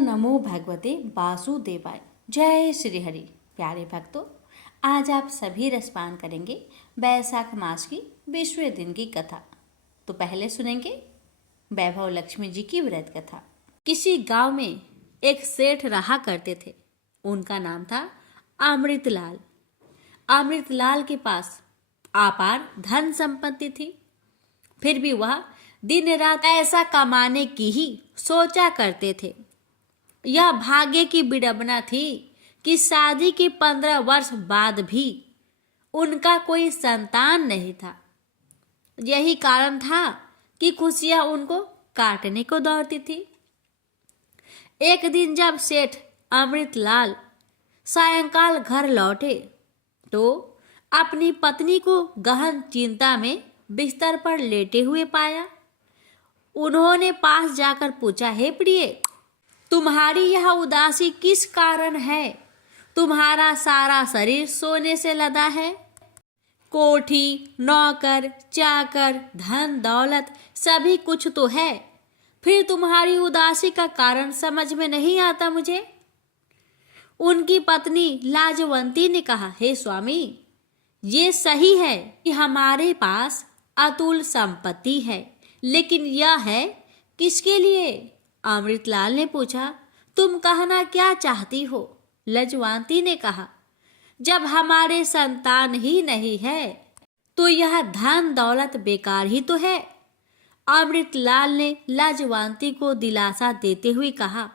नमो भगवते वासुदेवाय। जय श्री हरि। प्यारे भक्तों, आज आप सभी रसपान करेंगे वैशाख मास की 20वें दिन की कथा। तो पहले सुनेंगे वैभव लक्ष्मी जी की व्रत कथा। किसी गांव में एक सेठ रहा करते थे। उनका नाम था अमृतलाल। अमृतलाल के पास अपार धन संपत्ति थी। फिर भी वह दिन रात ऐसा कमाने की ही सोचा करते थे। यह भाग्य की विडंबना थी कि शादी के 15 वर्ष बाद भी उनका कोई संतान नहीं था। यही कारण था कि खुशियां उनको काटने को दौड़ती थी। एक दिन जब सेठ अमृतलाल सायंकाल घर लौटे तो अपनी पत्नी को गहन चिंता में बिस्तर पर लेटे हुए पाया। उन्होंने पास जाकर पूछा, हे प्रिय, तुम्हारी यह उदासी किस कारण है? तुम्हारा सारा शरीर सोने से लदा है। कोठी, नौकर, चाकर, धन दौलत सभी कुछ तो है, फिर तुम्हारी उदासी का कारण समझ में नहीं आता मुझे। उनकी पत्नी लाजवंती ने कहा, हे स्वामी, ये सही है कि हमारे पास अतुल संपत्ति है, लेकिन यह है किसके लिए? अमृतलाल ने पूछा, तुम कहना क्या चाहती हो? लजवंती ने कहा, जब हमारे संतान ही नहीं है तो यह धन दौलत बेकार ही तो है। अमृतलाल ने लाजवंती को दिलासा देते हुए कहा,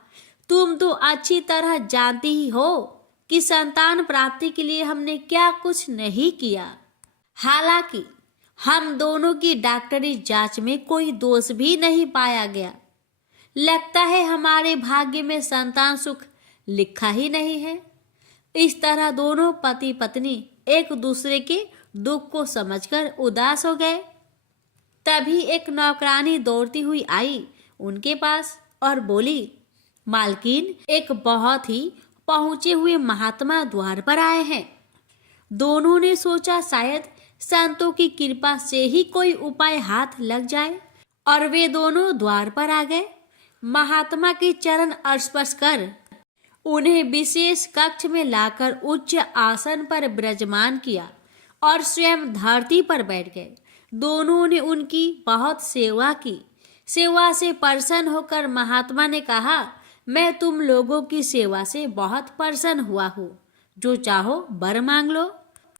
तुम तो अच्छी तरह जानती ही हो कि संतान प्राप्ति के लिए हमने क्या कुछ नहीं किया। हालांकि हम दोनों की डॉक्टरी जांच में कोई दोष भी नहीं पाया गया। लगता है हमारे भाग्य में संतान सुख लिखा ही नहीं है। इस तरह दोनों पति पत्नी एक दूसरे के दुख को समझकर उदास हो गए। तभी एक नौकरानी दौड़ती हुई आई उनके पास और बोली, मालकिन, एक बहुत ही पहुंचे हुए महात्मा द्वार पर आए हैं। दोनों ने सोचा शायद संतों की कृपा से ही कोई उपाय हाथ लग जाए, और वे दोनों द्वार पर आ गए। महात्मा के चरण स्पर्श कर उन्हें विशेष कक्ष में लाकर उच्च आसन पर विराजमान किया और स्वयं धरती पर बैठ गए। दोनों ने उनकी बहुत सेवा की। सेवा से प्रसन्न होकर महात्मा ने कहा, मैं तुम लोगों की सेवा से बहुत प्रसन्न हुआ हूँ, जो चाहो वर मांग लो।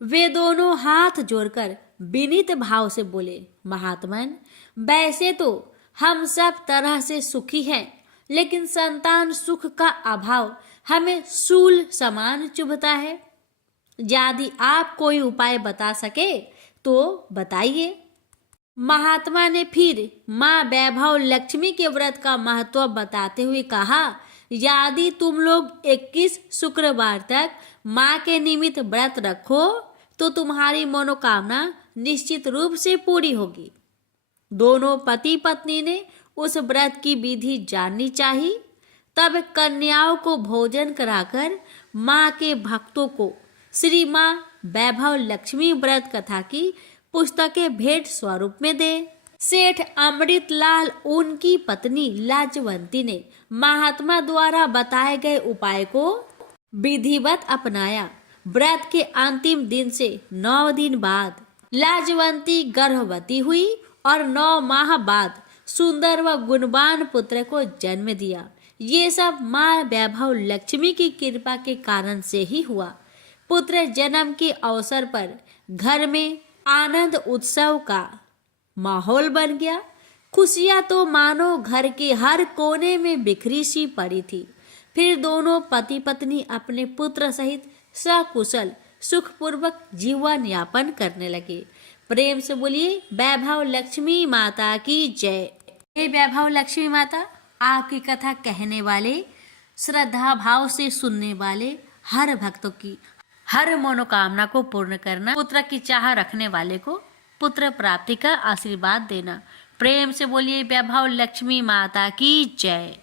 वे दोनों हाथ जोड़कर विनीत भाव से बोले, महात्मन, वैसे तो हम सब तरह से सुखी हैं, लेकिन संतान सुख का अभाव हमें शूल समान चुभता है। यदि आप कोई उपाय बता सके तो बताइए। महात्मा ने फिर माँ वैभव लक्ष्मी के व्रत का महत्व बताते हुए कहा, यदि तुम लोग 21 शुक्रवार तक माँ के निमित्त व्रत रखो तो तुम्हारी मनोकामना निश्चित रूप से पूरी होगी। दोनों पति पत्नी ने उस व्रत की विधि जाननी चाहिए। तब कन्याओं को भोजन कराकर माँ के भक्तों को श्री माँ वैभव लक्ष्मी व्रत कथा की पुस्तकें भेंट स्वरूप में दे। सेठ अमृतलाल उनकी पत्नी लाजवंती ने महात्मा द्वारा बताए गए उपाय को विधिवत अपनाया। व्रत के अंतिम दिन से 9 दिन बाद लाजवंती गर्भवती हुई और 9 माह बाद सुंदर व गुणवान पुत्र को जन्म दिया। ये सब माँ वैभव लक्ष्मी की कृपा के कारण से ही हुआ। पुत्र जन्म के अवसर पर घर में आनंद उत्सव का माहौल बन गया। खुशियां तो मानो घर के हर कोने में बिखरी सी पड़ी थी। फिर दोनों पति पत्नी अपने पुत्र सहित सकुशल सुखपूर्वक जीवन यापन करने लगे। प्रेम से बोलिए वैभव लक्ष्मी माता की जय। हे वैभव लक्ष्मी माता, आपकी कथा कहने वाले, श्रद्धा भाव से सुनने वाले हर भक्तों की हर मनोकामना को पूर्ण करना, पुत्र की चाह रखने वाले को पुत्र प्राप्ति का आशीर्वाद देना। प्रेम से बोलिए वैभव लक्ष्मी माता की जय।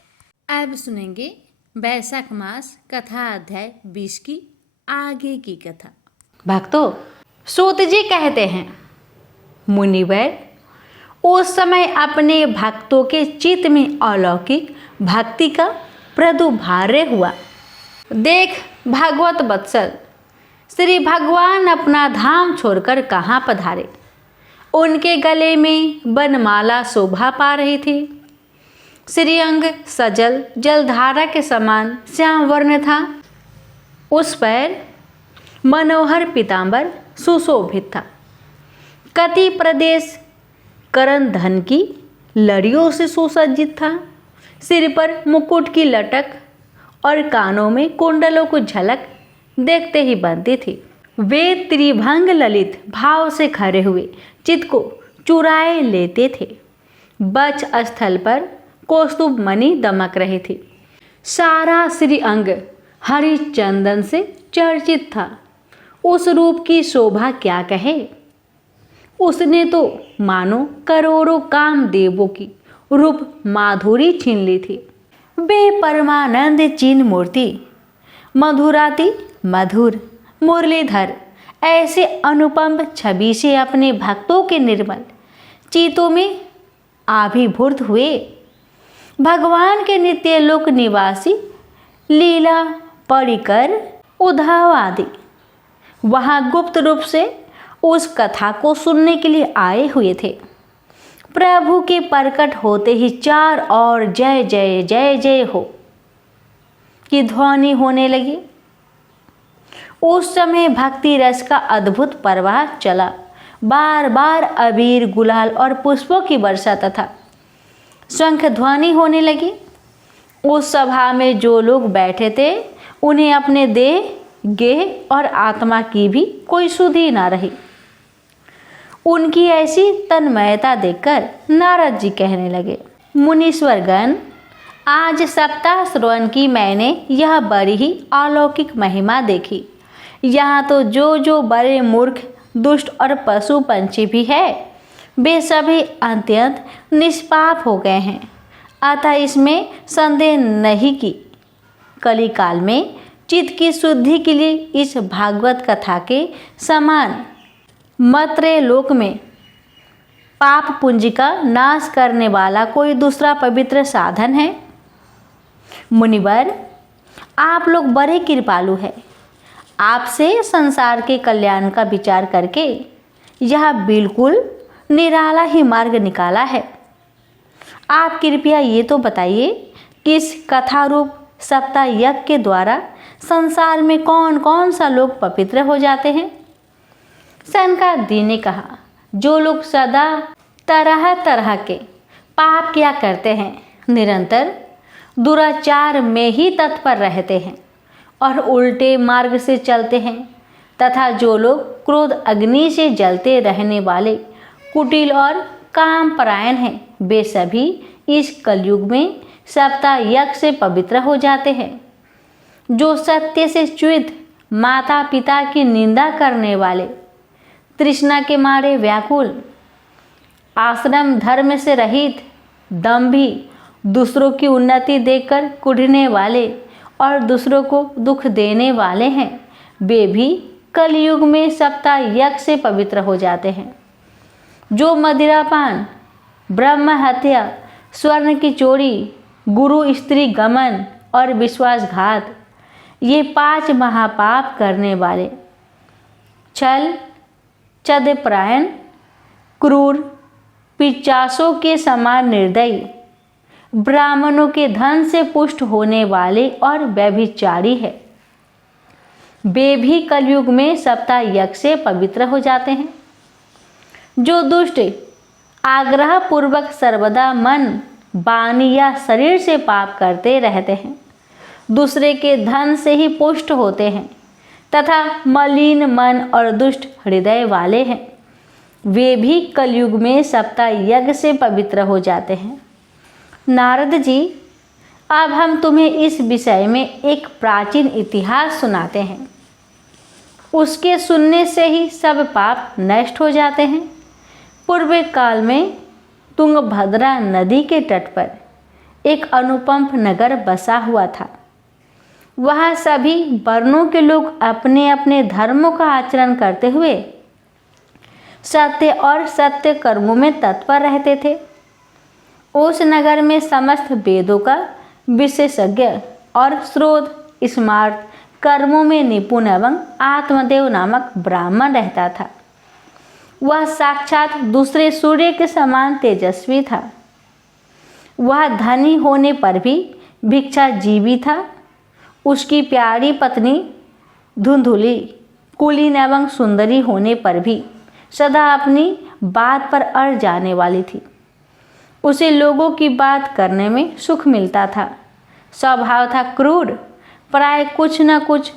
अब सुनेंगे वैशाख मास कथा अध्याय 20 की आगे की कथा। भक्तों, सूत जी कहते हैं, मुनिवर उस समय अपने भक्तों के चित्त में अलौकिक भक्ति का प्रदुभार्य हुआ। देख भागवत वत्सल, श्री भगवान अपना धाम छोड़कर कहाँ पधारे। उनके गले में बनमाला शोभा पा रही थी। श्रीअंग सजल जलधारा के समान श्याम वर्ण था। उस पर मनोहर पीतांबर सुशोभित था। कति प्रदेश करण धन की लड़ियों से सुसज्जित था। सिर पर मुकुट की लटक और कानों में कुंडलों को झलक देखते ही बनती थी। वे त्रिभंग ललित भाव से खड़े हुए चित्त को चुराए लेते थे। बच स्थल पर कौस्तुभ मणि दमक रही थी। सारा श्री अंग हरि चंदन से चर्चित था। उस रूप की शोभा क्या कहे। उसने तो मानो करोड़ों कामदेवों की रूप माधुरी छीन ली थी। वे परमानंद चिन्ह मूर्ति, मधुराति मधुर मुरलीधर ऐसे अनुपम छवि से अपने भक्तों के निर्मल चित्तों में आविर्भूत हुए। भगवान के नित्य लोक निवासी लीला परिकर उद्धव आदि वहाँ गुप्त रूप से उस कथा को सुनने के लिए आए हुए थे। प्रभु के प्रकट होते ही चार और जय जय जय जय हो की ध्वनि होने लगी। उस समय भक्ति रस का अद्भुत प्रवाह चला। बार बार अबीर गुलाल और पुष्पों की वर्षा तथा शंख ध्वनि होने लगी। उस सभा में जो लोग बैठे थे उन्हें अपने देह गेह और आत्मा की भी कोई सुधि ना रही। उनकी ऐसी तन्मयता देखकर नारद जी कहने लगे, मुनीश्वरगण, आज सप्ताह श्रवण की मैंने यह बड़ी ही अलौकिक महिमा देखी। यहाँ तो जो बड़े मूर्ख दुष्ट और पशु पंछी भी है वे सभी अत्यंत निष्पाप हो गए हैं। अतः इसमें संदेह नहीं कि कली काल में चित्त की शुद्धि के लिए इस भागवत कथा के समान मत्रे लोक में पाप पुंज का नाश करने वाला कोई दूसरा पवित्र साधन है। मुनिवर, आप लोग बड़े कृपालु हैं। आपसे संसार के कल्याण का विचार करके यह बिल्कुल निराला ही मार्ग निकाला है। आप कृपया ये तो बताइए कि इस कथा रूप सप्ताह यज्ञ के द्वारा संसार में कौन कौन सा लोग पवित्र हो जाते हैं। सनकादिक ने कहा, जो लोग सदा तरह तरह के पाप किया करते हैं, निरंतर दुराचार में ही तत्पर रहते हैं और उल्टे मार्ग से चलते हैं, तथा जो लोग क्रोध अग्नि से जलते रहने वाले कुटिल और कामपरायण हैं, वे सभी इस कलयुग में सप्ताह यज्ञ से पवित्र हो जाते हैं। जो सत्य से च्युत माता पिता की निंदा करने वाले, तृष्णा के मारे व्याकुल, आश्रम धर्म से रहित, दंभी, दूसरों की उन्नति देखकर कुढ़ने वाले और दूसरों को दुख देने वाले हैं, वे भी कलयुग में सप्ताह यज्ञ से पवित्र हो जाते हैं। जो मदिरापान, ब्रह्म हत्या, स्वर्ण की चोरी, गुरु स्त्री गमन और विश्वासघात, ये 5 महापाप करने वाले, छल चदपरायण, क्रूर, पिचासों के समान निर्दयी, ब्राह्मणों के धन से पुष्ट होने वाले और व्यभिचारी है, वे भी कलयुग में सप्ताह यज्ञ से पवित्र हो जाते हैं। जो दुष्ट आग्रह पूर्वक सर्वदा मन, वाणी या शरीर से पाप करते रहते हैं, दूसरे के धन से ही पुष्ट होते हैं तथा मलिन मन और दुष्ट हृदय वाले हैं, वे भी कलयुग में सप्ताह यज्ञ से पवित्र हो जाते हैं। नारद जी, अब हम तुम्हें इस विषय में एक प्राचीन इतिहास सुनाते हैं। उसके सुनने से ही सब पाप नष्ट हो जाते हैं। पूर्व काल में तुंगभद्रा नदी के तट पर एक अनुपम नगर बसा हुआ था। वहाँ सभी वर्णों के लोग अपने अपने धर्मों का आचरण करते हुए सत्य और सत्य कर्मों में तत्पर रहते थे। उस नगर में समस्त वेदों का विशेषज्ञ और स्रोत स्मार्ट कर्मों में निपुण एवं आत्मदेव नामक ब्राह्मण रहता था। वह साक्षात दूसरे सूर्य के समान तेजस्वी था। वह धनी होने पर भी भिक्षाजीवी था। उसकी प्यारी पत्नी धुंधुली कुलीन एवं सुंदरी होने पर भी सदा अपनी बात पर अड़ जाने वाली थी। उसे लोगों की बात करने में सुख मिलता था। स्वभाव था क्रूर, प्राय कुछ न कुछ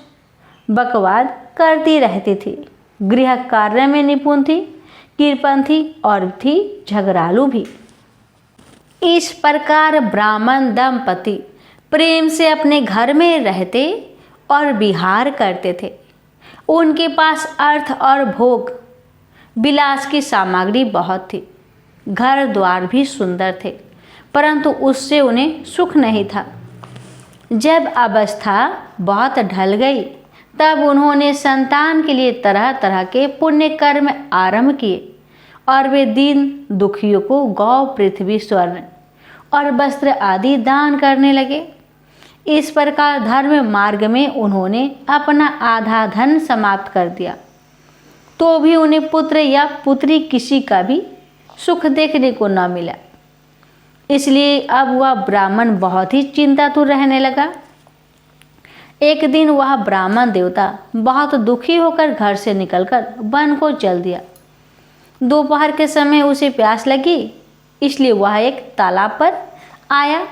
बकवाद करती रहती थी। गृह कार्य में निपुण थी, कृपण थी और थी झगड़ालू भी। इस प्रकार ब्राह्मण दंपति प्रेम से अपने घर में रहते और विहार करते थे। उनके पास अर्थ और भोग विलास की सामग्री बहुत थी। घर द्वार भी सुंदर थे, परंतु उससे उन्हें सुख नहीं था। जब अवस्था बहुत ढल गई तब उन्होंने संतान के लिए तरह तरह के पुण्य कर्म आरंभ किए और वे दीन दुखियों को गौ, पृथ्वी, स्वर्ण और वस्त्र आदि दान करने लगे। इस प्रकार धर्म मार्ग में उन्होंने अपना आधा धन समाप्त कर दिया, तो भी उन्हें पुत्र या पुत्री किसी का भी सुख देखने को न मिला। इसलिए अब वह ब्राह्मण बहुत ही चिंतातुर रहने लगा। एक दिन वह ब्राह्मण देवता बहुत दुखी होकर घर से निकलकर वन को चल दिया। दोपहर के समय उसे प्यास लगी, इसलिए वह एक तालाब पर आया।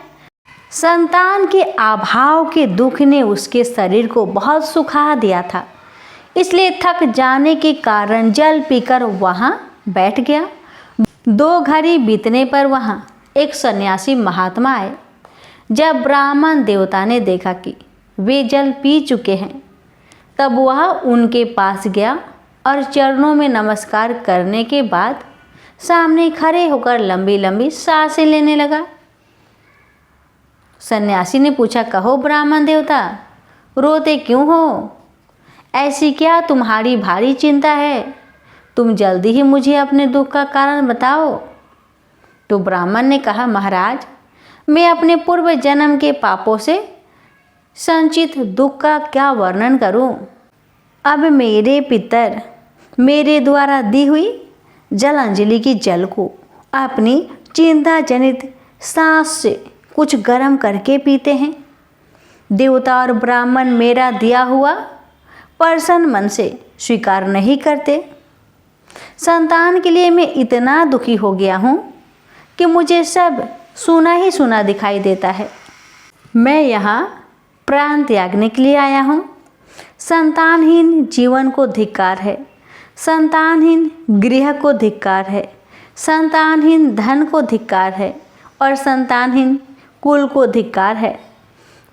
संतान के अभाव के दुख ने उसके शरीर को बहुत सुखा दिया था, इसलिए थक जाने के कारण जल पीकर वहाँ बैठ गया। 2 घड़ी बीतने पर वहाँ एक सन्यासी महात्मा आए। जब ब्राह्मण देवता ने देखा कि वे जल पी चुके हैं, तब वह उनके पास गया और चरणों में नमस्कार करने के बाद सामने खड़े होकर लंबी लंबी सांसें लेने लगा। सन्यासी ने पूछा, कहो ब्राह्मण देवता, रोते क्यों हो? ऐसी क्या तुम्हारी भारी चिंता है? तुम जल्दी ही मुझे अपने दुख का कारण बताओ। तो ब्राह्मण ने कहा, महाराज, मैं अपने पूर्व जन्म के पापों से संचित दुख का क्या वर्णन करूं? अब मेरे पितर मेरे द्वारा दी हुई जलांजलि की जल को अपनी चिंता जनित सांस से कुछ गर्म करके पीते हैं। देवता और ब्राह्मण मेरा दिया हुआ प्रसन्न मन से स्वीकार नहीं करते। संतान के लिए मैं इतना दुखी हो गया हूँ कि मुझे सब सुना ही सुना दिखाई देता है। मैं यहाँ प्राण त्यागने के लिए आया हूँ। संतानहीन जीवन को धिक्कार है, संतानहीन गृह को धिक्कार है, संतानहीन धन को धिक्कार है और संतानहीन कुल को धिक्कार है।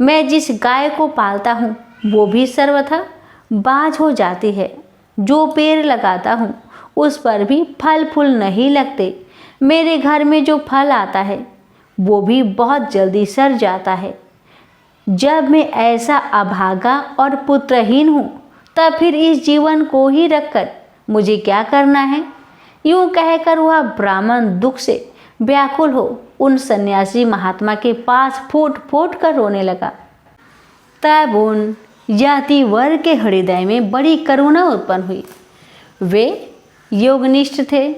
मैं जिस गाय को पालता हूँ वो भी सर्वथा बाज हो जाती है। जो पेड़ लगाता हूँ उस पर भी फल फूल नहीं लगते। मेरे घर में जो फल आता है वो भी बहुत जल्दी सड़ जाता है। जब मैं ऐसा अभागा और पुत्रहीन हूँ तब फिर इस जीवन को ही रखकर मुझे क्या करना है? यूँ कहकर वह ब्राह्मण दुख से व्याकुल हो उन सन्यासी महात्मा के पास फूट फूट कर रोने लगा। तब उन जाति वर्ग के हृदय में बड़ी करुणा उत्पन्न हुई। वे योगनिष्ठ थे।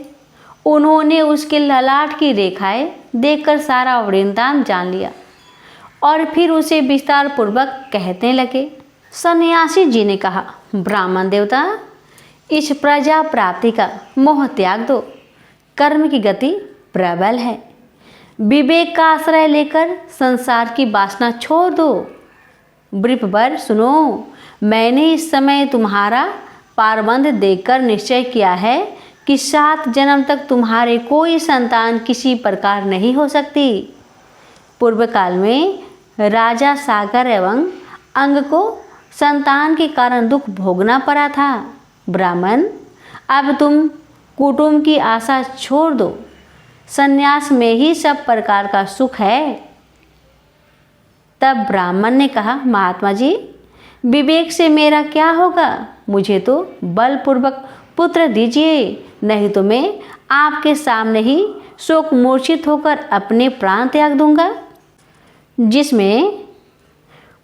उन्होंने उसके ललाट की रेखाएं देखकर सारा वृंदावन जान लिया और फिर उसे विस्तार पूर्वक कहने लगे। सन्यासी जी ने कहा, ब्राह्मण देवता, इस प्रजा प्राप्ति का मोह त्याग दो। कर्म की गति प्रबल है। विवेक का आश्रय लेकर संसार की वासना छोड़ दो। वृषभवर सुनो, मैंने इस समय तुम्हारा पारबंध देखकर निश्चय किया है कि 7 जन्म तक तुम्हारे कोई संतान किसी प्रकार नहीं हो सकती। पूर्व काल में राजा सागर एवं अंग को संतान के कारण दुख भोगना पड़ा था। ब्राह्मण, अब तुम कुटुंब की आशा छोड़ दो। संन्यास में ही सब प्रकार का सुख है। तब ब्राह्मण ने कहा, महात्मा जी, विवेक से मेरा क्या होगा? मुझे तो बलपूर्वक पुत्र दीजिए, नहीं तो मैं आपके सामने ही शोक मूर्छित होकर अपने प्राण त्याग दूंगा। जिसमें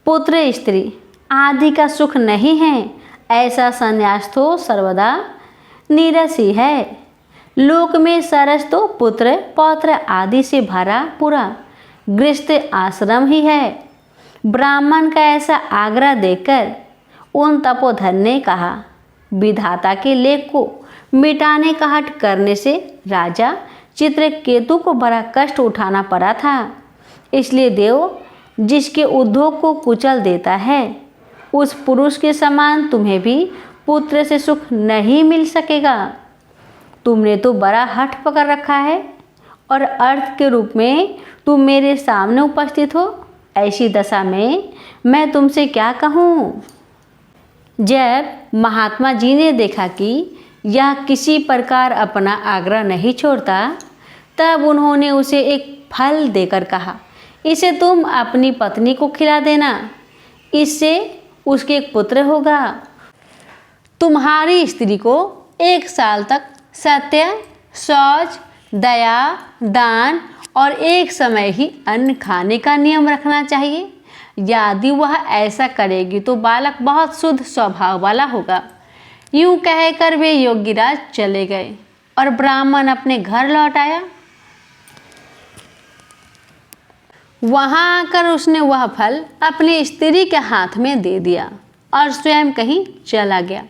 पुत्र स्त्री आदि का सुख नहीं है, ऐसा संन्यास तो सर्वदा नीरस ही है। लोक में सरस तो पुत्र पौत्र आदि से भरा पूरा गृहस्थ आश्रम ही है। ब्राह्मण का ऐसा आग्रह देखकर उन तपोधन ने कहा, विधाता के लेख को मिटाने का हठ करने से राजा चित्रकेतु को बड़ा कष्ट उठाना पड़ा था। इसलिए देव जिसके उद्योग को कुचल देता है, उस पुरुष के समान तुम्हें भी पुत्र से सुख नहीं मिल सकेगा। तुमने तो बड़ा हठ पकड़ रखा है और अर्थ के रूप में तुम मेरे सामने उपस्थित हो। ऐसी दशा में मैं तुमसे क्या कहूँ। जब महात्मा जी ने देखा कि यह किसी प्रकार अपना आग्रह नहीं छोड़ता, तब उन्होंने उसे एक फल देकर कहा, इसे तुम अपनी पत्नी को खिला देना, इससे उसके एक पुत्र होगा। तुम्हारी स्त्री को 1 साल तक सत्य, शौच, दया, दान और एक समय ही अन्न खाने का नियम रखना चाहिए। यदि वह ऐसा करेगी तो बालक बहुत शुद्ध स्वभाव वाला होगा। यूं कहकर वे योगीराज चले गए और ब्राह्मण अपने घर लौट आया। वहां आकर उसने वह फल अपनी स्त्री के हाथ में दे दिया और स्वयं कहीं चला गया।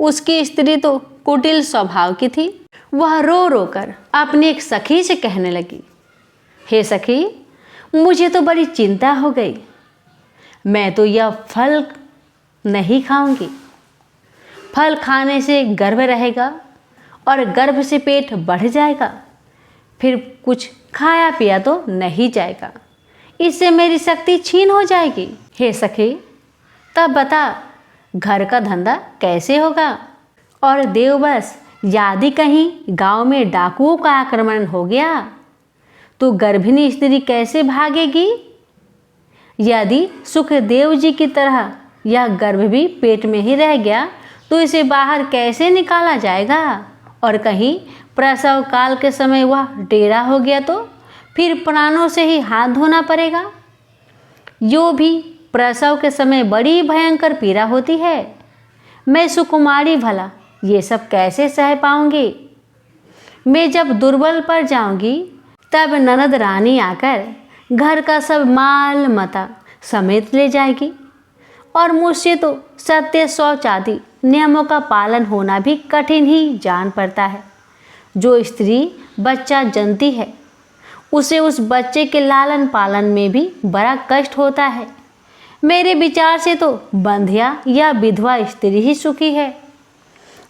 उसकी स्त्री तो कुटिल स्वभाव की थी। वह रो रो कर अपनी एक सखी से कहने लगी, हे सखी, मुझे तो बड़ी चिंता हो गई। मैं तो यह फल नहीं खाऊंगी। फल खाने से गर्भ रहेगा और गर्भ से पेट बढ़ जाएगा, फिर कुछ खाया पिया तो नहीं जाएगा, इससे मेरी शक्ति छीन हो जाएगी। हे सखी, तब बता घर का धंधा कैसे होगा। और देवबस यदि कहीं गांव में डाकुओं का आक्रमण हो गया तो गर्भिणी स्त्री कैसे भागेगी। यदि सुखदेव जी की तरह यह गर्भ भी पेट में ही रह गया तो इसे बाहर कैसे निकाला जाएगा। और कहीं प्रसव काल के समय वह टेढ़ा हो गया तो फिर प्राणों से ही हाथ धोना पड़ेगा। यो भी प्रसव के समय बड़ी भयंकर पीड़ा होती है। मैं सुकुमारी भला ये सब कैसे सह पाऊंगी। मैं जब दुर्बल पड़ जाऊंगी तब ननद रानी आकर घर का सब माल मता समेत ले जाएगी और मुझसे तो सत्य शौच आदि नियमों का पालन होना भी कठिन ही जान पड़ता है। जो स्त्री बच्चा जनती है उसे उस बच्चे के लालन पालन में भी बड़ा कष्ट होता है। मेरे विचार से तो बंधिया या विधवा स्त्री ही सुखी है।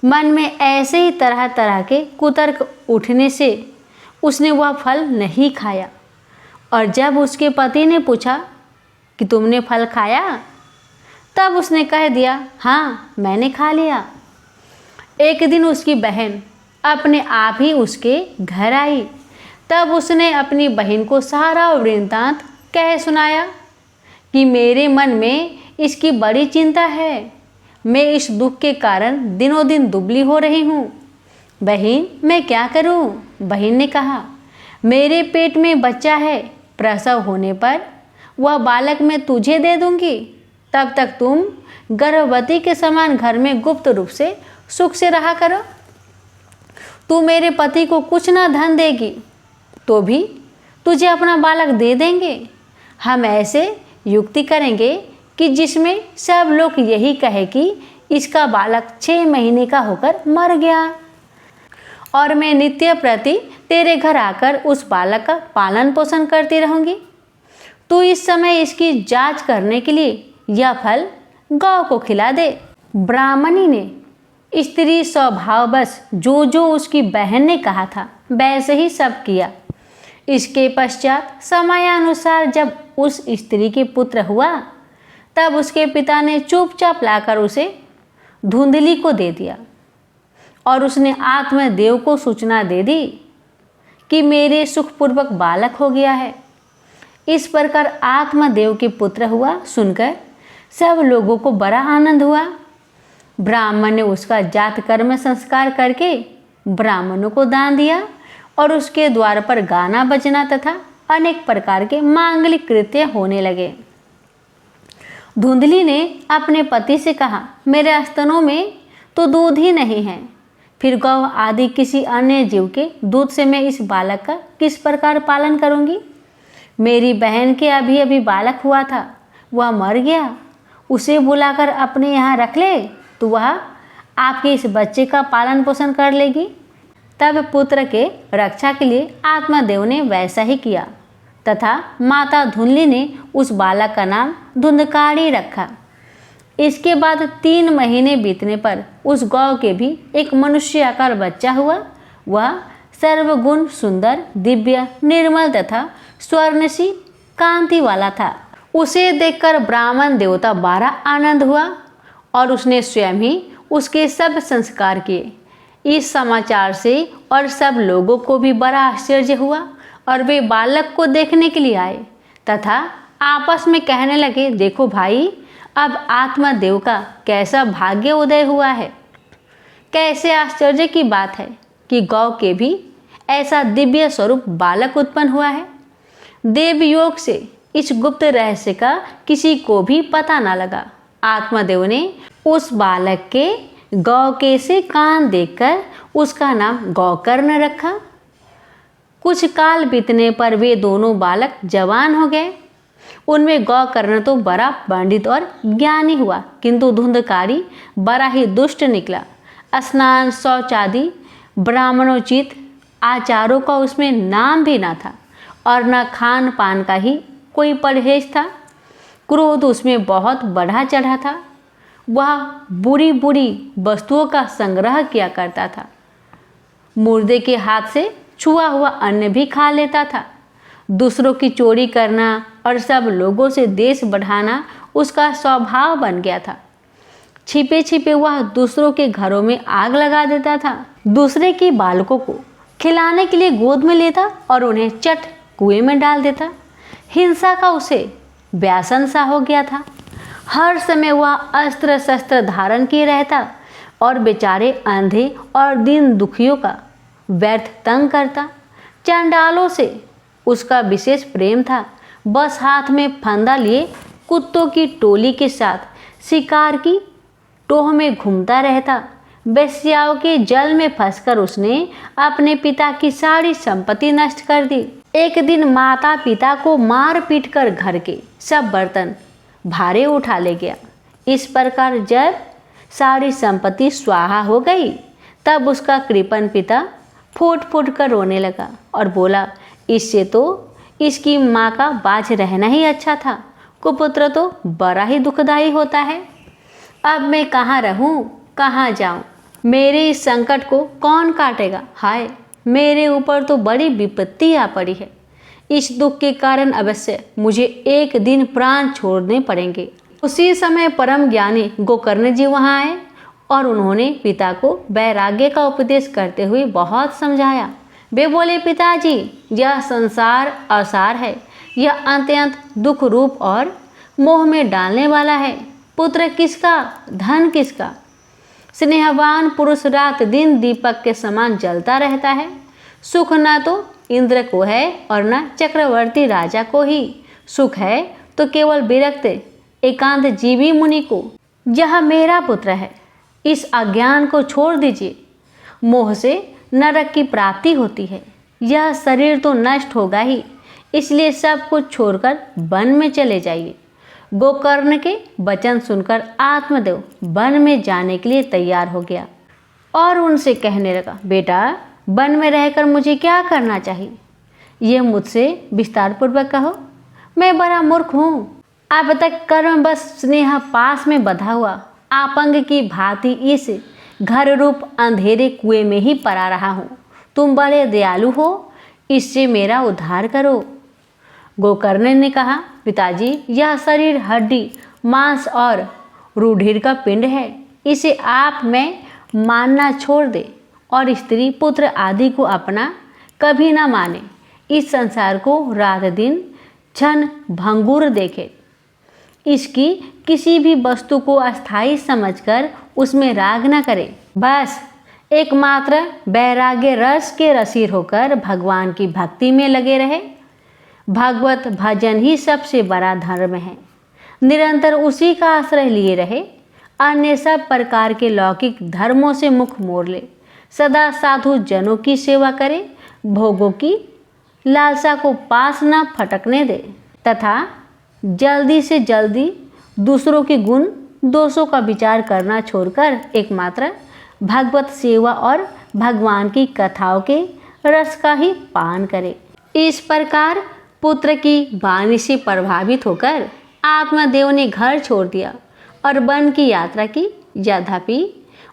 मन में ऐसे ही तरह तरह के कुतर्क उठने से उसने वह फल नहीं खाया। और जब उसके पति ने पूछा कि तुमने फल खाया, तब उसने कह दिया, हाँ मैंने खा लिया। एक दिन उसकी बहन अपने आप ही उसके घर आई। तब उसने अपनी बहन को सारा वृत्तांत कह सुनाया कि मेरे मन में इसकी बड़ी चिंता है। मैं इस दुख के कारण दिनों दिन दुबली हो रही हूँ। बहन, मैं क्या करूँ। बहन ने कहा, मेरे पेट में बच्चा है, प्रसव होने पर वह बालक मैं तुझे दे दूँगी। तब तक तुम गर्भवती के समान घर में गुप्त रूप से सुख से रहा करो। तू मेरे पति को कुछ ना धन देगी तो भी तुझे अपना बालक दे देंगे। हम ऐसे युक्ति करेंगे कि जिसमें सब लोग यही कहे कि इसका बालक 6 महीने का होकर मर गया और मैं नित्य प्रति तेरे घर आकर उस बालक का पालन पोषण करती रहूँगी। तू इस समय इसकी जांच करने के लिए यह फल गौ को खिला दे। ब्राह्मणी ने स्त्री स्वभाववश जो जो उसकी बहन ने कहा था वैसे ही सब किया। इसके पश्चात समयानुसार जब उस स्त्री के पुत्र हुआ तब उसके पिता ने चुपचाप लाकर उसे धुंधली को दे दिया और उसने आत्मदेव को सूचना दे दी कि मेरे सुखपूर्वक बालक हो गया है। इस प्रकार आत्मदेव के पुत्र हुआ सुनकर सब लोगों को बड़ा आनंद हुआ। ब्राह्मण ने उसका जात कर्म संस्कार करके ब्राह्मणों को दान दिया और उसके द्वार पर गाना बजना तथा अनेक प्रकार के मांगलिक कृत्य होने लगे। धुंधली ने अपने पति से कहा, मेरे स्तनों में तो दूध ही नहीं है, फिर गौ आदि किसी अन्य जीव के दूध से मैं इस बालक का किस प्रकार पालन करूंगी? मेरी बहन के अभी अभी बालक हुआ था, वह मर गया, उसे बुलाकर अपने यहाँ रख ले तो वह आपके इस बच्चे का पालन पोषण कर लेगी। तब पुत्र के रक्षा के लिए आत्मदेव ने वैसा ही किया तथा माता धुंधली ने उस बालक का नाम धुंधकारी रखा। इसके बाद 3 महीने बीतने पर उस गौ के भी एक मनुष्याकार बच्चा हुआ। वह सर्वगुण सुंदर, दिव्य, निर्मल तथा स्वर्णसी कांति वाला था। उसे देखकर ब्राह्मण देवता बड़ा आनंद हुआ और उसने स्वयं ही उसके सब संस्कार किए। इस समाचार से और सब लोगों को भी बड़ा आश्चर्य हुआ और वे बालक को देखने के लिए आए तथा आपस में कहने लगे, देखो भाई, अब आत्मदेव का कैसा भाग्य उदय हुआ है। कैसे आश्चर्य की बात है कि गौ के भी ऐसा दिव्य स्वरूप बालक उत्पन्न हुआ है। देवयोग से इस गुप्त रहस्य का किसी को भी पता न लगा। आत्मदेव ने उस बालक के गौ से कान देखकर उसका नाम गौकर्ण रखा। कुछ काल बीतने पर वे दोनों बालक जवान हो गए। उनमें गौकर्ण तो बड़ा पंडित और ज्ञानी हुआ, किंतु धुंधकारी बड़ा ही दुष्ट निकला। स्नान शौच आदि ब्राह्मणोचित आचारों का उसमें नाम भी ना था और न खान पान का ही कोई परहेज था। क्रोध उसमें बहुत बढ़ा चढ़ा था। वह बुरी बुरी वस्तुओं का संग्रह किया करता था। मुर्दे के हाथ से छुआ हुआ अन्न भी खा लेता था। दूसरों की चोरी करना और सब लोगों से देश बढ़ाना उसका स्वभाव बन गया था। छिपे छिपे वह दूसरों के घरों में आग लगा देता था। दूसरे के बालकों को खिलाने के लिए गोद में लेता और उन्हें चट कुएं में डाल देता। हिंसा का उसे व्यसन सा हो गया था। हर समय वह अस्त्र शस्त्र धारण किए रहता और बेचारे अंधे और दीन दुखियों का व्यर्थ तंग करता। चंडालों से उसका विशेष प्रेम था। बस हाथ में फंदा लिए कुत्तों की टोली के साथ शिकार की टोह में घूमता रहता। वेश्याओं के जल में फंसकर उसने अपने पिता की सारी संपत्ति नष्ट कर दी। एक दिन माता पिता को मार पीट कर घर के सब बर्तन भारे उठा ले गया। इस प्रकार जब सारी संपत्ति स्वाहा हो गई तब उसका कृपण पिता फूट फूट कर रोने लगा और बोला, इससे तो इसकी माँ का बाझ रहना ही अच्छा था। कुपुत्र तो बड़ा ही दुखदाई होता है। अब मैं कहाँ रहूं, कहाँ जाऊं? मेरे इस संकट को कौन काटेगा? हाय, मेरे ऊपर तो बड़ी विपत्ति आ पड़ी है। इस दुख के कारण अवश्य मुझे एक दिन प्राण छोड़ने पड़ेंगे। उसी समय परम ज्ञानी गोकर्ण जी वहाँ आए और उन्होंने पिता को वैराग्य का उपदेश करते हुए बहुत समझाया। वे बोले, पिताजी, यह संसार असार है। यह अत्यंत दुख रूप और मोह में डालने वाला है। पुत्र किसका, धन किसका? स्नेहवान पुरुष रात दिन दीपक के समान जलता रहता है। सुख न तो इंद्र को है और न चक्रवर्ती राजा को ही। सुख है तो केवल विरक्त एकांत जीवी मुनि को। यह मेरा पुत्र है, इस अज्ञान को छोड़ दीजिए। मोह से नरक की प्राप्ति होती है। यह शरीर तो नष्ट होगा ही, इसलिए सब कुछ छोड़कर वन में चले जाइए। गोकर्ण के वचन सुनकर आत्मदेव वन में जाने के लिए तैयार हो गया और उनसे कहने लगा, बेटा, वन में रहकर मुझे क्या करना चाहिए? ये मुझसे विस्तार पूर्वक कहो। मैं बड़ा मूर्ख हूँ। अब तक कर्म बस स्नेह पास में बंधा हुआ आपंग की भांति इस घर रूप अंधेरे कुएं में ही पड़ा रहा हूँ। तुम बड़े दयालु हो, इससे मेरा उद्धार करो। गोकर्ण ने कहा, पिताजी, यह शरीर हड्डी मांस और रूधिर का पिंड है। इसे आप में मानना छोड़ दे और स्त्री पुत्र आदि को अपना कभी ना माने। इस संसार को रात दिन क्षण भंगुर देखे। इसकी किसी भी वस्तु को अस्थायी समझकर उसमें राग न करे। बस एकमात्र वैराग्य रस के रसीर होकर भगवान की भक्ति में लगे रहे। भागवत भजन ही सबसे बड़ा धर्म है। निरंतर उसी का आश्रय लिए रहे, अन्य सब प्रकार के लौकिक धर्मों से मुख मोड़ ले, सदा साधु जनों की सेवा करे, भोगों की लालसा को पास न फटकने दे तथा जल्दी से जल्दी दूसरों के गुण दोषों का विचार करना छोड़कर एकमात्र भागवत सेवा और भगवान की कथाओं के रस का ही पान करे। इस प्रकार पुत्र की वाणी से प्रभावित होकर आत्मदेव ने घर छोड़ दिया और वन की यात्रा की। यद्यपि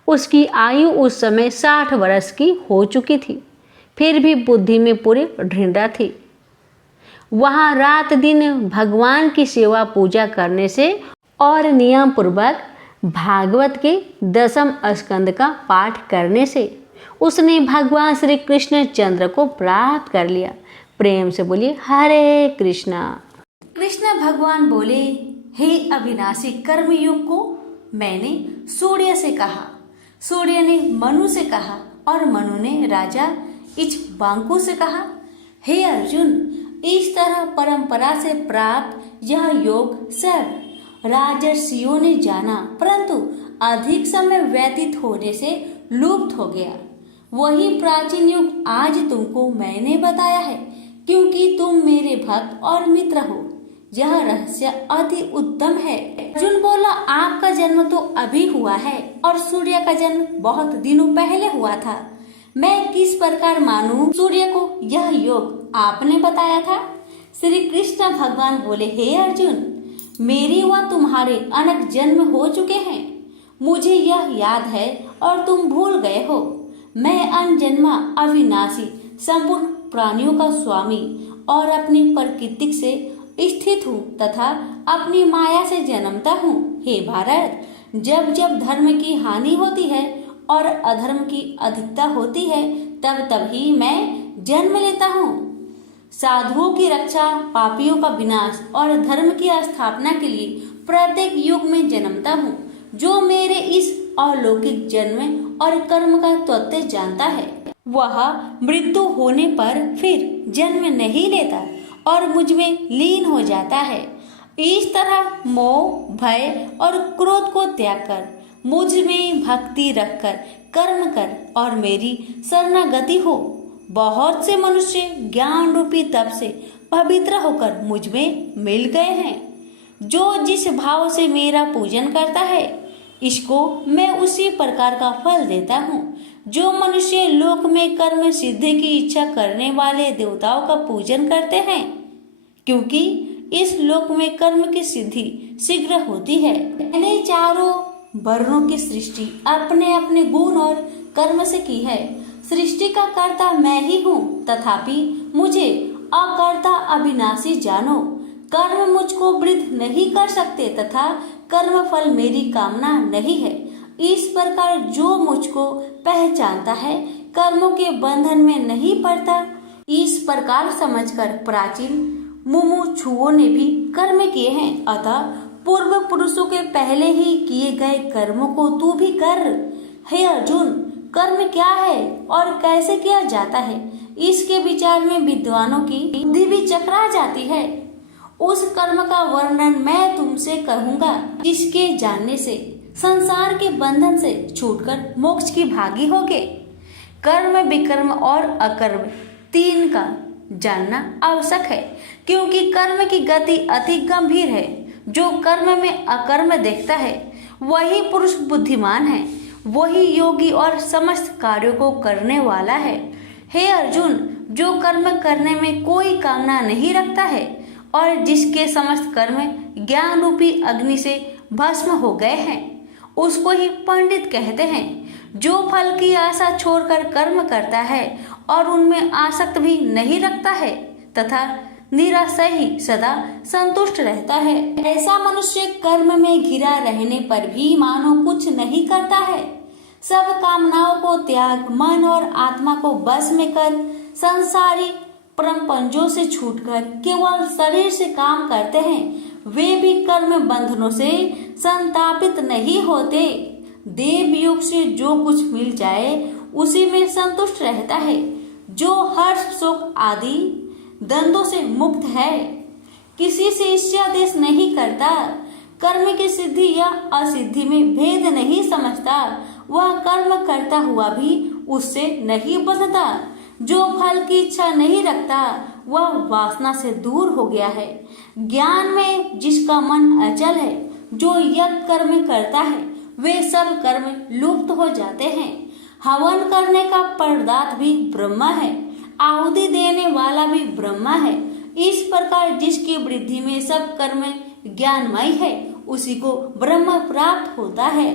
उसकी आयु उस समय 60 वर्ष की हो चुकी थी, फिर भी बुद्धि में पूरी दृढ़ता थी। वहाँ रात दिन भगवान की सेवा पूजा करने से और नियम पूर्वक भागवत के 10वें स्कंद का पाठ करने से उसने भगवान श्री कृष्ण चंद्र को प्राप्त कर लिया। प्रेम से बोलिए हरे कृष्णा। कृष्ण भगवान बोले, हे अविनाशी कर्मयोग को मैंने सूर्य से कहा, सूर्य ने मनु से कहा और मनु ने राजा इक्ष्वाकु से कहा। हे अर्जुन, इस तरह परंपरा से प्राप्त यह योग सब राजर्षियों ने जाना, परंतु अधिक समय व्यतीत होने से लुप्त हो गया। वही प्राचीन युग आज तुमको मैंने बताया है, क्योंकि तुम मेरे भक्त और मित्र हो। यह रहस्य अति उत्तम है। अर्जुन बोला, आपका जन्म तो अभी हुआ है और सूर्य का जन्म बहुत दिनों पहले हुआ था। मैं किस प्रकार मानूं सूर्य को यह योग आपने बताया था? श्री कृष्ण भगवान बोले, हे अर्जुन, मेरी व तुम्हारे अनेक जन्म हो चुके हैं, मुझे यह याद है और तुम भूल गए हो। मैं अनजन्मा अविनाशी संपूर्ण प्राणियों का स्वामी और अपनी प्रकृति से स्थित हूँ तथा अपनी माया से जन्मता हूँ। हे भारत, जब जब धर्म की हानि होती है और अधर्म की अधिकता होती है, तब तब ही मैं जन्म लेता हूँ। साधुओं की रक्षा, पापियों का विनाश और धर्म की स्थापना के लिए प्रत्येक युग में जन्मता हूँ। जो मेरे इस अलौकिक जन्म और कर्म का तत्व जानता है, वह मृत्यु होने पर फिर जन्म नहीं लेता और मुझ में लीन हो जाता है। इस तरह मोह, भय और क्रोध को त्याग कर मुझ में भक्ति रखकर कर्म कर और मेरी शरणागति हो। बहुत से मनुष्य ज्ञान रूपी तप से पवित्र होकर मुझ में मिल गए हैं। जो जिस भाव से मेरा पूजन करता है, इसको मैं उसी प्रकार का फल देता हूँ। जो मनुष्य लोक में कर्म सिद्धि की इच्छा करने वाले देवताओं का पूजन करते हैं, क्योंकि इस लोक में कर्म की सिद्धि शीघ्र होती है। मैंने चारों वर्णों की सृष्टि अपने अपने गुण और कर्म से की है। सृष्टि का कर्ता मैं ही हूँ, तथापि मुझे अकर्ता अविनाशी जानो। कर्म मुझको वृद्ध नहीं कर सकते तथा कर्म फल मेरी कामना नहीं है। इस प्रकार जो मुझको पहचानता है, कर्मों के बंधन में नहीं पड़ता। इस प्रकार समझकर प्राचीन मुमुक्षुओं ने भी कर्म किए हैं, अतः पूर्व पुरुषों के पहले ही किए गए कर्मों को तू भी कर। हे अर्जुन, कर्म क्या है और कैसे किया जाता है, इसके विचार में विद्वानों की बुद्धि भी चकरा जाती है। उस कर्म का वर्णन मैं तुमसे कहूँगा, जिसके जानने से संसार के बंधन से छूटकर मोक्ष की भागी होगे। कर्म, विकर्म और अकर्म तीन का जानना आवश्यक है, क्योंकि कर्म की गति अति गंभीर है। जो कर्म में अकर्म देखता है, वही पुरुष बुद्धिमान है, वही योगी और समस्त कार्यों को करने वाला है। हे अर्जुन, जो कर्म करने में कोई कामना नहीं रखता है और जिसके समस्त कर्म ज्ञान रूपी अग्नि से भस्म हो गए हैं, उसको ही पंडित कहते हैं। जो फल की आशा छोड़कर कर्म करता है और उनमें आसक्त भी नहीं रखता है तथा निराशा ही सदा संतुष्ट रहता है, ऐसा मनुष्य कर्म में घिरा रहने पर भी मानो कुछ नहीं करता है। सब कामनाओं को त्याग, मन और आत्मा को बस में कर संसारी परमपंजों से छूटकर केवल शरीर से काम करते हैं, वे भी कर्म बंधनों से संतापित नहीं होते। देव योग से जो कुछ मिल जाए उसी में संतुष्ट रहता है। जो हर्ष, शोक आदि द्वंद्वों से मुक्त है, किसी से ईर्ष्यादेश नहीं करता, कर्म की सिद्धि या असिद्धि में भेद नहीं समझता, वह कर्म करता हुआ भी उससे नहीं बंधता, जो फल की इच्छा नहीं रखता वह वासना से दूर हो गया है। ज्ञान में जिसका मन अचल है, जो यज्ञ कर्म करता है, वे सब कर्म लुप्त हो जाते हैं। हवन करने का पदार्थ भी ब्रह्म है, आहुति देने वाला भी ब्रह्म है। इस प्रकार जिसकी वृद्धि में सब कर्म ज्ञानमय है, उसी को ब्रह्म प्राप्त होता है।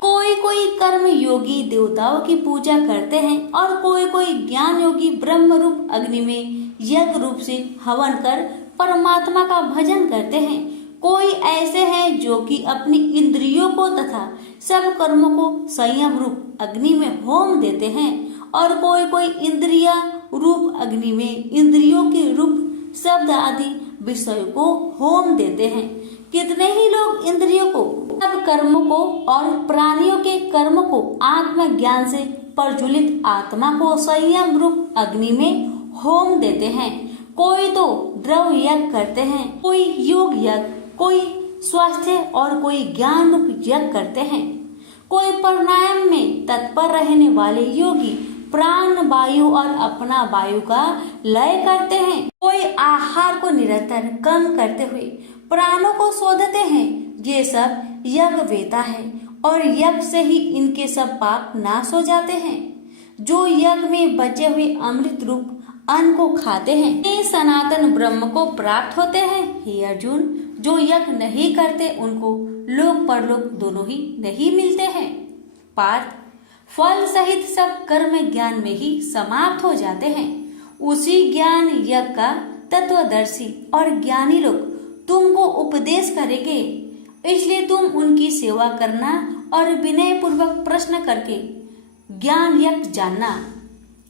कोई कोई कर्म योगी देवताओं की पूजा करते हैं और कोई कोई ज्ञान योगी ब्रह्म रूप अग्नि में यज्ञ रूप से हवन कर परमात्मा का भजन करते हैं। कोई ऐसे हैं जो कि अपनी इंद्रियों को तथा सब कर्मों को संयम रूप अग्नि में होम देते हैं, और कोई कोई इंद्रिया रूप अग्नि में इंद्रियों के रूप शब्द आदि विषय को होम देते हैं। कितने ही लोग इंद्रियों को, सब कर्मों को और प्राणियों के कर्म को आत्मज्ञान से प्रज्वलित आत्मा को संयम रूप अग्नि में होम देते हैं। कोई तो द्रव यज्ञ करते हैं, कोई योग यज्ञ, कोई स्वास्थ्य और कोई ज्ञान रूप यज्ञ करते हैं। कोई प्राणायाम में तत्पर रहने वाले योगी प्राण वायु और अपना वायु का लय करते हैं। कोई आहार को निरंतर कम करते हुए प्राणों को शोधते हैं। ये सब यज्ञ वेता है और यज्ञ से ही इनके सब पाप नाश हो जाते हैं। जो यज्ञ में बचे हुए अमृत रूप अन्न को खाते हैं, ये सनातन ब्रह्म को प्राप्त होते हैं। हे अर्जुन, जो यज्ञ नहीं करते उनको लोक परलोक दोनों ही नहीं मिलते हैं। पार्थ, फल सहित सब कर्म ज्ञान में ही समाप्त हो जाते हैं। उसी ज्ञान यज्ञ का तत्वदर्शी और ज्ञानी लोग तुमको उपदेश करेंगे, इसलिए तुम उनकी सेवा करना और विनय पूर्वक प्रश्न करके ज्ञान यज्ञ जानना।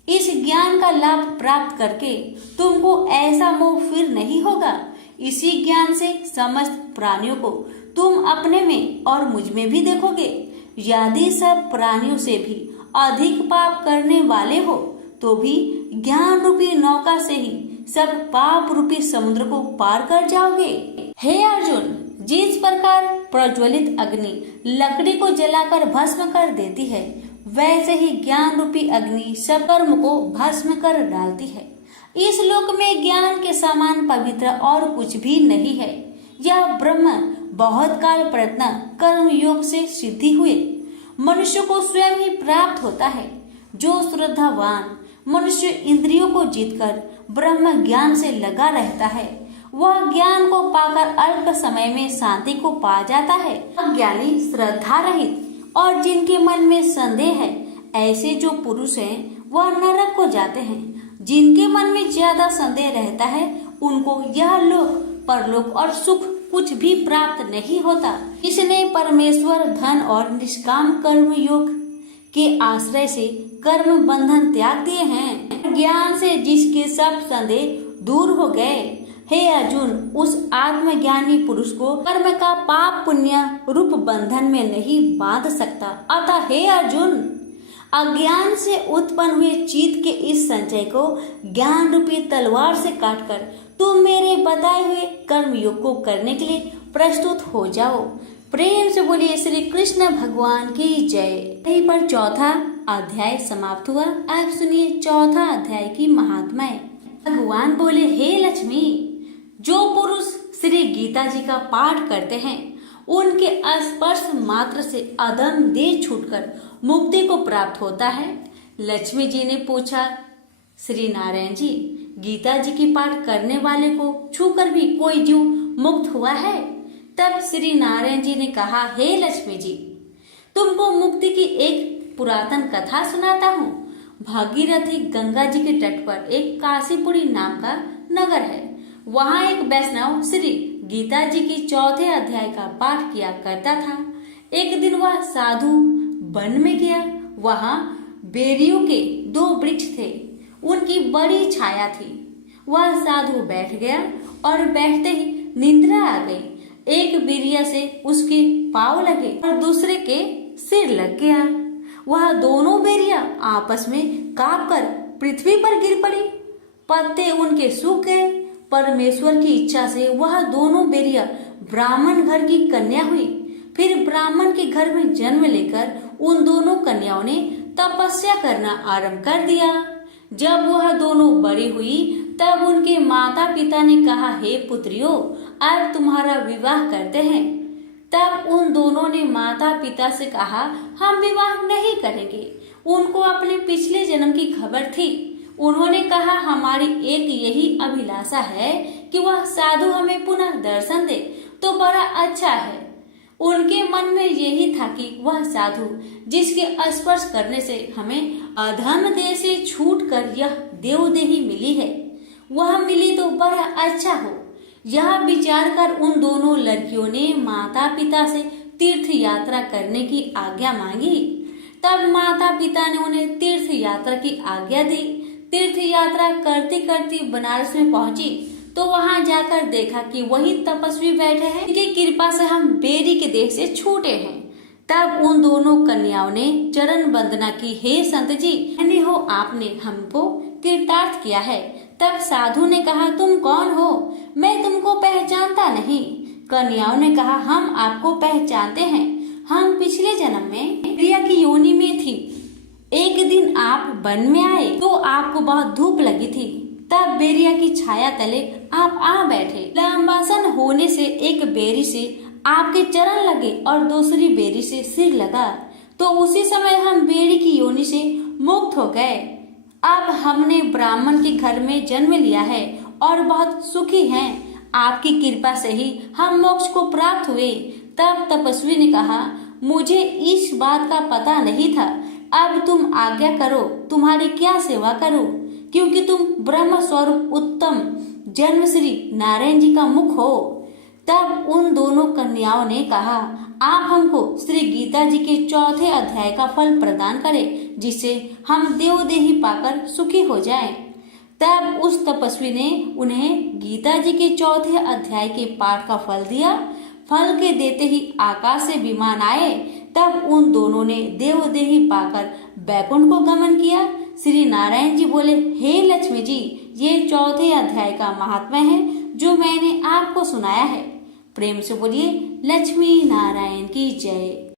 इस ज्ञान का लाभ प्राप्त करके तुमको ऐसा मोह फिर नहीं होगा। इसी ज्ञान से समस्त प्राणियों को तुम अपने में और मुझ में भी देखोगे। यदि सब प्राणियों से भी अधिक पाप करने वाले हो तो भी ज्ञान रूपी नौका से ही सब पाप रूपी समुद्र को पार कर जाओगे। हे अर्जुन, जिस प्रकार प्रज्वलित अग्नि लकड़ी को जलाकर भस्म कर देती है, वैसे ही ज्ञान रूपी अग्नि सब कर्म को भस्म कर डालती है। इस लोक में ज्ञान के समान पवित्र और कुछ भी नहीं है। यह ब्रह्म बहुत काल प्रयत्न कर्म योग से सिद्धि हुए मनुष्य को स्वयं ही प्राप्त होता है। जो श्रद्धावान मनुष्य इंद्रियों को जीतकर ब्रह्म ज्ञान से लगा रहता है, वह ज्ञान को पाकर अल्प समय में शांति को पा जाता है। अज्ञानी, श्रद्धा रहित और जिनके मन में संदेह है, ऐसे जो पुरुष हैं, वह नरक को जाते हैं। जिनके मन में ज्यादा संदेह रहता है, उनको यह लोक परलोक और सुख कुछ भी प्राप्त नहीं होता। इसने परमेश्वर, धन और निष्काम कर्म योग के आश्रय से कर्म बंधन त्याग दिए हैं। ज्ञान से जिसके सब संदेह दूर हो गए, हे अर्जुन, उस आत्मज्ञानी पुरुष को कर्म का पाप पुण्य रूप बंधन में नहीं बांध सकता। अतः हे अर्जुन, अज्ञान से उत्पन्न हुए चित्त के इस संचय को ज्ञान रूपी तलवार से काटकर तुम मेरे बताए हुए कर्म योग को करने के लिए प्रस्तुत हो जाओ। प्रेम से बोलिए श्री कृष्ण भगवान की जय। यहीं पर चौथा अध्याय समाप्त हुआ। आप सुनिए चौथा अध्याय की महात्माएं। भगवान बोले, हे लक्ष्मी, जो पुरुष श्री गीता जी का पाठ करते हैं, उनके स्पर्श मात्र से अदम देह छूटकर मुक्ति को प्राप्त होता है। लक्ष्मी जी ने पूछा, श्री नारायण जी, गीता जी की पाठ करने वाले को छूकर भी कोई जीव मुक्त हुआ है? तब श्री नारायण जी ने कहा, हे लक्ष्मी जी, तुमको मुक्ति की एक पुरातन कथा सुनाता हूँ। भागीरथी गंगा जी के तट पर एक काशीपुरी नाम का नगर है। वहाँ एक वैष्णव श्री गीता जी की चौथे अध्याय का पाठ किया करता था। एक दिन वह साधु वन में गया। वहाँ बेरियों के 2 वृक्ष थे, उनकी बड़ी छाया थी। वह साधु बैठ गया और बैठते ही निद्रा आ गई। एक बिरिया से उसके पाँव लगे और दूसरे के सिर लग गया। वह दोनों बेरिया आपस में कांपकर पृथ्वी पर गिर पड़ी। पत्ते उनके सूख गए। परमेश्वर की इच्छा से वह दोनों बेरिया ब्राह्मण घर की कन्या हुई। फिर ब्राह्मण के घर में जन्म लेकर उन दोनों कन्याओं ने तपस्या करना आरंभ कर दिया। जब वह दोनों बड़ी हुई तब उनके माता पिता ने कहा, हे पुत्रियों, अब तुम्हारा विवाह करते हैं। तब उन दोनों ने माता पिता से कहा, हम विवाह नहीं करेंगे। उनको अपने पिछले जन्म की खबर थी। उन्होंने कहा, हमारी एक यही अभिलाषा है कि वह साधु हमें पुनः दर्शन दे तो बड़ा अच्छा है। उनके मन में यही था कि वह साधु जिसके स्पर्श करने से हमें अधम देह से छूटकर यह देवदेही मिली है, वह मिली तो बड़ा अच्छा हो। यह विचार कर उन दोनों लड़कियों ने माता पिता से तीर्थ यात्रा करने की आज्ञा मांगी। तब माता पिता ने उन्हें तीर्थ यात्रा की आज्ञा दी। तीर्थ यात्रा करते करते बनारस में पहुंची तो वहां जाकर देखा कि वही तपस्वी बैठे हैं, इनकी कृपा से हम बेरी के देह से छूटे हैं। तब उन दोनों कन्याओं ने चरण वंदना की, हे संत जी, धन्य हो, आपने हमको कृतार्थ किया है। तब साधु ने कहा, तुम कौन हो? मैं तुमको पहचानता नहीं। कन्याओं ने कहा, हम आपको पहचानते हैं। हम पिछले जन्म में प्रिया की योनि में थी। एक दिन आप वन में आए तो आपको बहुत धूप लगी थी। तब बेरिया की छाया तले आप आ बैठे। लंबासन होने से एक बेरी से आपके चरण लगे और दूसरी बेरी से सिर लगा, तो उसी समय हम बेरी की योनि से मुक्त हो गए। अब हमने ब्राह्मण के घर में जन्म लिया है और बहुत सुखी हैं। आपकी कृपा से ही हम मोक्ष को प्राप्त हुए। तब तपस्वी ने कहा, मुझे इस बात का पता नहीं था। अब तुम आज्ञा करो, तुम्हारी क्या सेवा करूं, क्योंकि तुम ब्रह्म स्वरूप उत्तम जन्म श्री नारायण जी का मुख हो। तब उन दोनों कन्याओं ने कहा, आप हमको श्री गीता जी के 4 अध्याय का फल प्रदान करें, जिससे हम देवदेही पाकर सुखी हो जाएं। तब उस तपस्वी ने उन्हें गीता जी के 4 अध्याय के पाठ का फल दिया। फल के देते ही आकाश से विमान आए। तब उन दोनों ने देवदेही पाकर बैकुंठ को गमन किया। श्री नारायण जी बोले, हे लक्ष्मी जी, ये 4 अध्याय का महात्म्य है जो मैंने आपको सुनाया है। प्रेम से बोलिए, लक्ष्मी नारायण की जय।